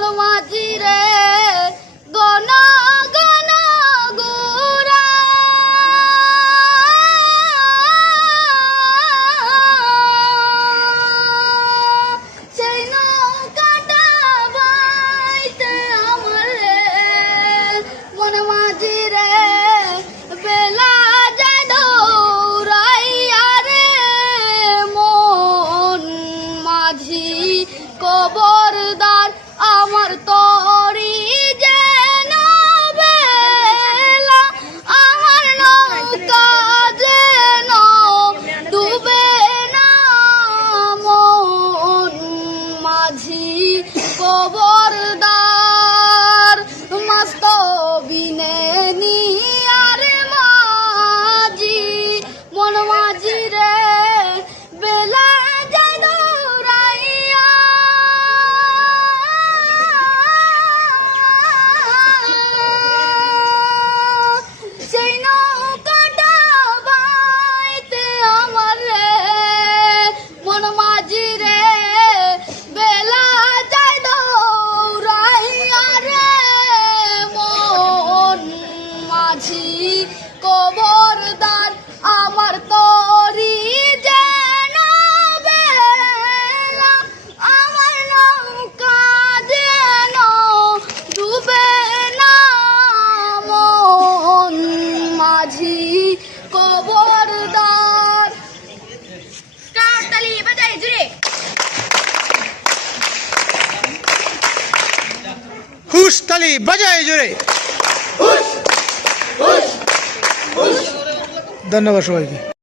মন মাঝি রে গণ গণ গোরা সেই নৌকাটা বাইতে আমার রে মন মাঝি রে বেলা যায় দৌড়াইয়া রে মন মাঝি খবরদার আমার তরি যেন বেলা আমার নৌকা যেন ডুবে না মন মাঝি খবরদার মস্ত বিনে নিয়ার মাঝি মন মাঝি রে বেলা যায় দৌড়াইয়া সেই নৌকাটা বাইতে আমার রে মন মাঝি রে বেলা যায় দৌড়াইয়া রে মন মাঝি খবরদার আমার তরি যেন বেলা আমার নৌকা যেন ডুবে না মন মাঝি খবরদার। তালি বাজাই জুড়ে হুশ তালি বাজায় জোরে। ধন্যবাদ সবাইকে।